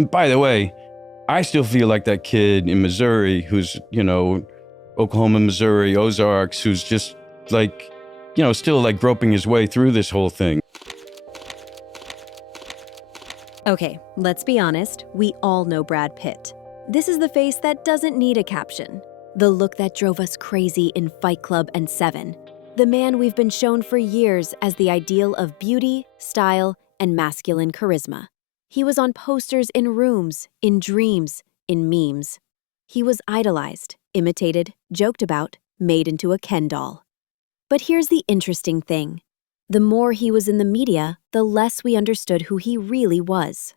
And by the way, I still feel like that kid in Missouri who's, Oklahoma, Missouri, Ozarks, who's just like, still like groping his way through this whole thing. Okay, let's be honest, we all know Brad Pitt. This is the face that doesn't need a caption. The look that drove us crazy in Fight Club and Seven. The man we've been shown for years as the ideal of beauty, style, and masculine charisma. He was on posters in rooms, in dreams, in memes. He was idolized, imitated, joked about, made into a Ken doll. But here's the interesting thing. The more he was in the media, the less we understood who he really was.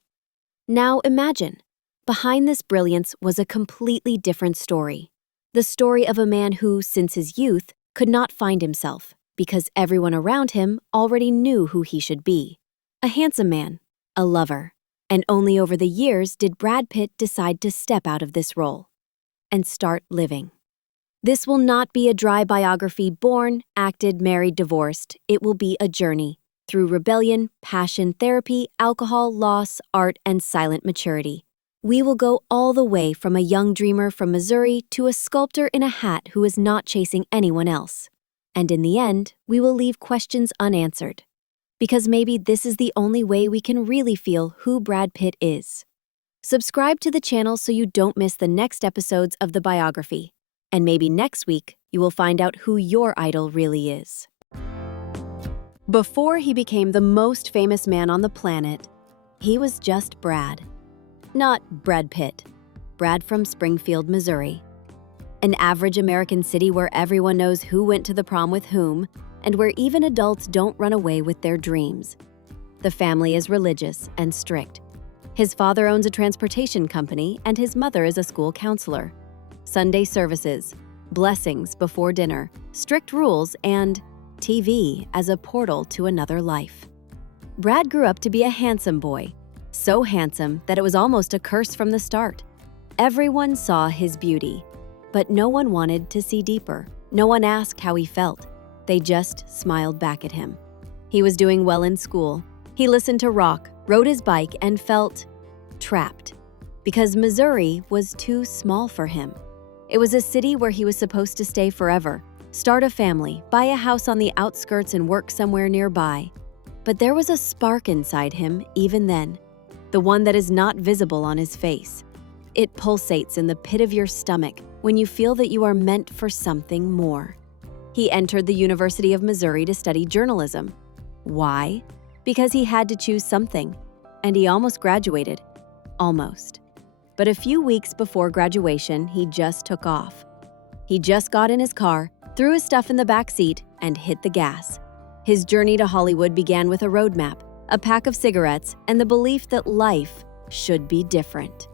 Now imagine, behind this brilliance was a completely different story. The story of a man who, since his youth, could not find himself because everyone around him already knew who he should be. A handsome man, a lover, and only over the years did Brad Pitt decide to step out of this role and start living. This will not be a dry biography born, acted, married, divorced. It will be a journey through rebellion, passion, therapy, alcohol, loss, art, and silent maturity. We will go all the way from a young dreamer from Missouri to a sculptor in a hat who is not chasing anyone else. And in the end, we will leave questions unanswered. Because maybe this is the only way we can really feel who Brad Pitt is. Subscribe to the channel so you don't miss the next episodes of the biography. And maybe next week, you will find out who your idol really is. Before he became the most famous man on the planet, he was just Brad. Not Brad Pitt. Brad from Springfield, Missouri. An average American city where everyone knows who went to the prom with whom, and where even adults don't run away with their dreams. The family is religious and strict. His father owns a transportation company, and his mother is a school counselor. Sunday services, blessings before dinner, strict rules, and TV as a portal to another life. Brad grew up to be a handsome boy, so handsome that it was almost a curse from the start. Everyone saw his beauty, but no one wanted to see deeper. No one asked how he felt. They just smiled back at him. He was doing well in school. He listened to rock, rode his bike, and felt trapped because Missouri was too small for him. It was a city where he was supposed to stay forever, start a family, buy a house on the outskirts, and work somewhere nearby. But there was a spark inside him even then, the one that is not visible on his face. It pulsates in the pit of your stomach when you feel that you are meant for something more. He entered the University of Missouri to study journalism. Why? Because he had to choose something, and he almost graduated. Almost. But a few weeks before graduation, he just took off. He just got in his car, threw his stuff in the back seat, and hit the gas. His journey to Hollywood began with a roadmap, a pack of cigarettes, and the belief that life should be different.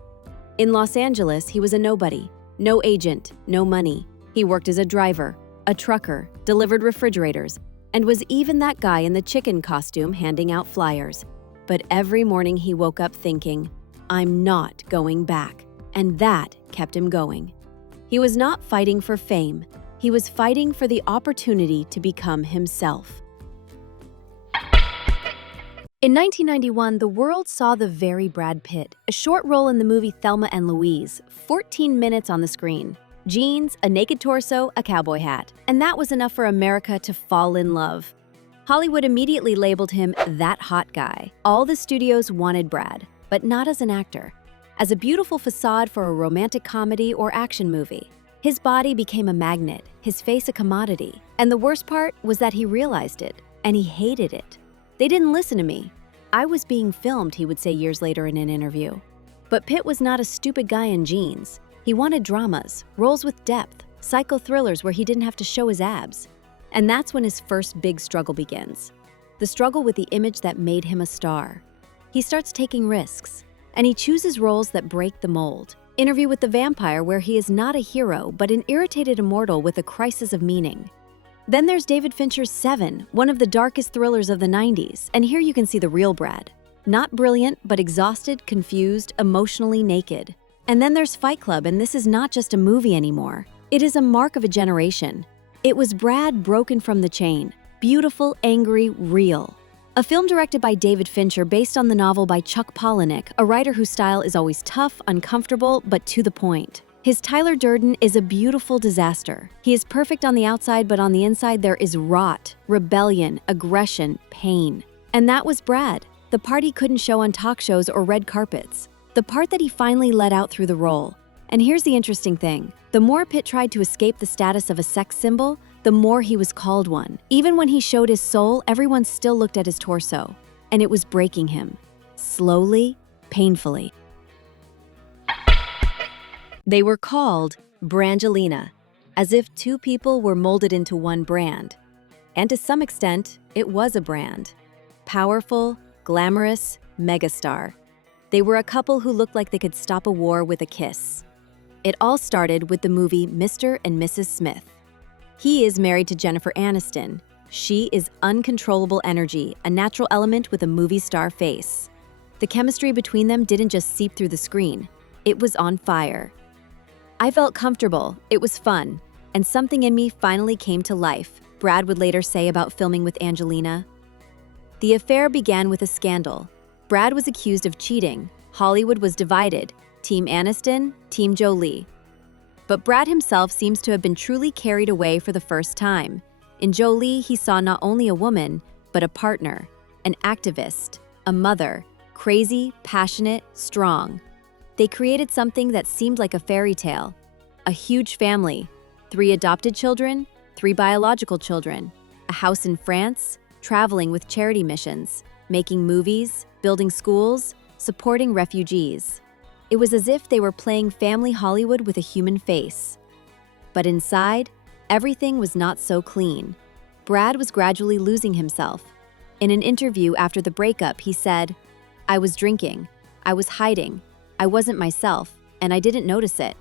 In Los Angeles, he was a nobody. No agent, no money. He worked as a driver, a trucker, delivered refrigerators, and was even that guy in the chicken costume handing out flyers. But every morning he woke up thinking, I'm not going back. And that kept him going. He was not fighting for fame. He was fighting for the opportunity to become himself. In 1991, the world saw the very Brad Pitt, a short role in the movie Thelma and Louise, 14 minutes on the screen. Jeans, a naked torso, a cowboy hat. And that was enough for America to fall in love. Hollywood immediately labeled him that hot guy. All the studios wanted Brad, but not as an actor. As a beautiful facade for a romantic comedy or action movie. His body became a magnet, his face a commodity. And the worst part was that he realized it, and he hated it. They didn't listen to me. I was being filmed, he would say years later in an interview. But Pitt was not a stupid guy in jeans. He wanted dramas, roles with depth, psycho thrillers where he didn't have to show his abs. And that's when his first big struggle begins. The struggle with the image that made him a star. He starts taking risks, and he chooses roles that break the mold. Interview with the Vampire, where he is not a hero, but an irritated immortal with a crisis of meaning. Then there's David Fincher's Seven, one of the darkest thrillers of the 90s, and here you can see the real Brad. Not brilliant, but exhausted, confused, emotionally naked. And then there's Fight Club, and this is not just a movie anymore. It is a mark of a generation. It was Brad broken from the chain, beautiful, angry, real. A film directed by David Fincher based on the novel by Chuck Palahniuk, a writer whose style is always tough, uncomfortable, but to the point. His Tyler Durden is a beautiful disaster. He is perfect on the outside, but on the inside there is rot, rebellion, aggression, pain. And that was Brad, the part he couldn't show on talk shows or red carpets. The part that he finally let out through the role. And here's the interesting thing. The more Pitt tried to escape the status of a sex symbol, the more he was called one. Even when he showed his soul, everyone still looked at his torso. And it was breaking him. Slowly, painfully. They were called Brangelina, as if two people were molded into one brand. And to some extent, it was a brand. Powerful, glamorous, megastar. They were a couple who looked like they could stop a war with a kiss. It all started with the movie Mr. and Mrs. Smith. He is married to Jennifer Aniston. She is uncontrollable energy, a natural element with a movie star face. The chemistry between them didn't just seep through the screen. It was on fire. I felt comfortable, it was fun, and something in me finally came to life, Brad would later say about filming with Angelina. The affair began with a scandal. Brad was accused of cheating. Hollywood was divided. Team Aniston, Team Jolie. But Brad himself seems to have been truly carried away for the first time. In Jolie, he saw not only a woman, but a partner, an activist, a mother, crazy, passionate, strong. They created something that seemed like a fairy tale. A huge family, 3 adopted children, 3 biological children, a house in France, traveling with charity missions, making movies, building schools, supporting refugees. It was as if they were playing family Hollywood with a human face. But inside, everything was not so clean. Brad was gradually losing himself. In an interview after the breakup, he said, "I was drinking, I was hiding, I wasn't myself, and I didn't notice it."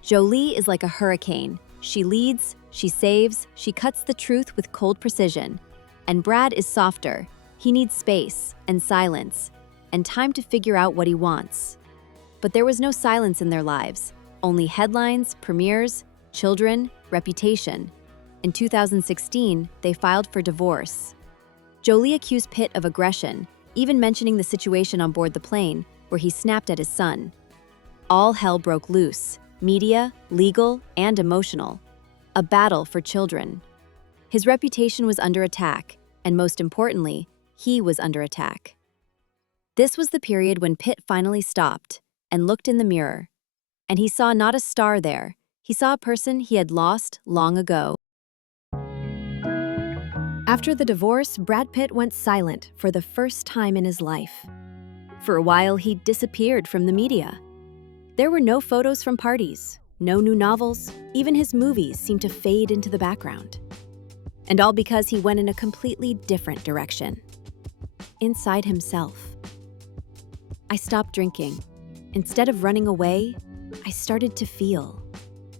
Jolie is like a hurricane. She leads, she saves, she cuts the truth with cold precision. And Brad is softer. He needs space and silence and time to figure out what he wants. But there was no silence in their lives, only headlines, premieres, children, reputation. In 2016, they filed for divorce. Jolie accused Pitt of aggression, even mentioning the situation on board the plane, where he snapped at his son. All hell broke loose, media, legal, and emotional. A battle for children. His reputation was under attack, and most importantly, he was under attack. This was the period when Pitt finally stopped and looked in the mirror. And he saw not a star there, he saw a person he had lost long ago. After the divorce, Brad Pitt went silent for the first time in his life. For a while, he disappeared from the media. There were no photos from parties, no new novels, even his movies seemed to fade into the background. And all because he went in a completely different direction. Inside himself. I stopped drinking. Instead of running away, I started to feel.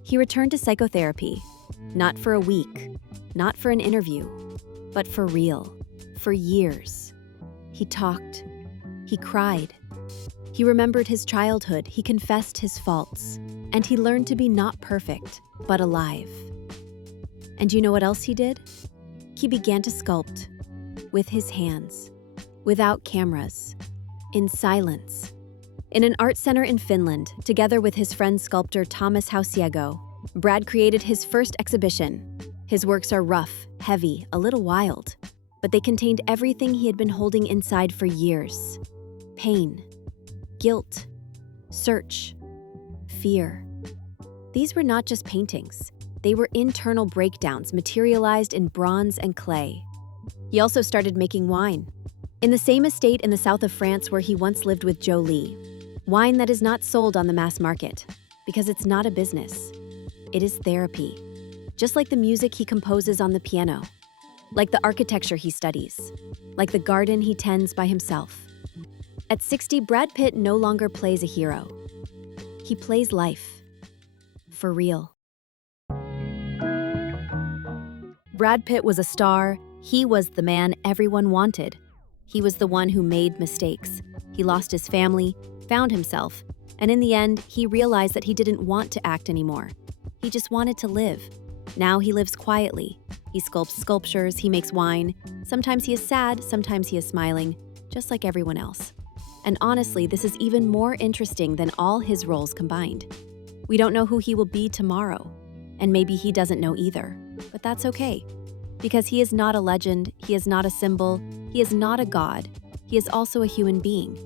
He returned to psychotherapy, not for a week, not for an interview, but for real, for years. He talked. He cried. He remembered his childhood, he confessed his faults, and he learned to be not perfect, but alive. And you know what else he did? He began to sculpt, with his hands, without cameras, in silence. In an art center in Finland, together with his friend sculptor Thomas Hausiago, Brad created his first exhibition. His works are rough, heavy, a little wild, but they contained everything he had been holding inside for years. Pain, guilt, search, fear. These were not just paintings. They were internal breakdowns materialized in bronze and clay. He also started making wine. In the same estate in the south of France where he once lived with Jolie. Wine that is not sold on the mass market, because it's not a business. It is therapy. Just like the music he composes on the piano, like the architecture he studies, like the garden he tends by himself. At 60, Brad Pitt no longer plays a hero. He plays life. For real. Brad Pitt was a star. He was the man everyone wanted. He was the one who made mistakes. He lost his family, found himself, and in the end, he realized that he didn't want to act anymore. He just wanted to live. Now he lives quietly. He sculpts sculptures, he makes wine. Sometimes he is sad, sometimes he is smiling, just like everyone else. And honestly, this is even more interesting than all his roles combined. We don't know who he will be tomorrow, and maybe he doesn't know either, but that's okay. Because he is not a legend, he is not a symbol, he is not a god, he is also a human being.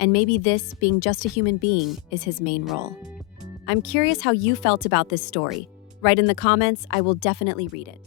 And maybe this, being just a human being, is his main role. I'm curious how you felt about this story. Write in the comments, I will definitely read it.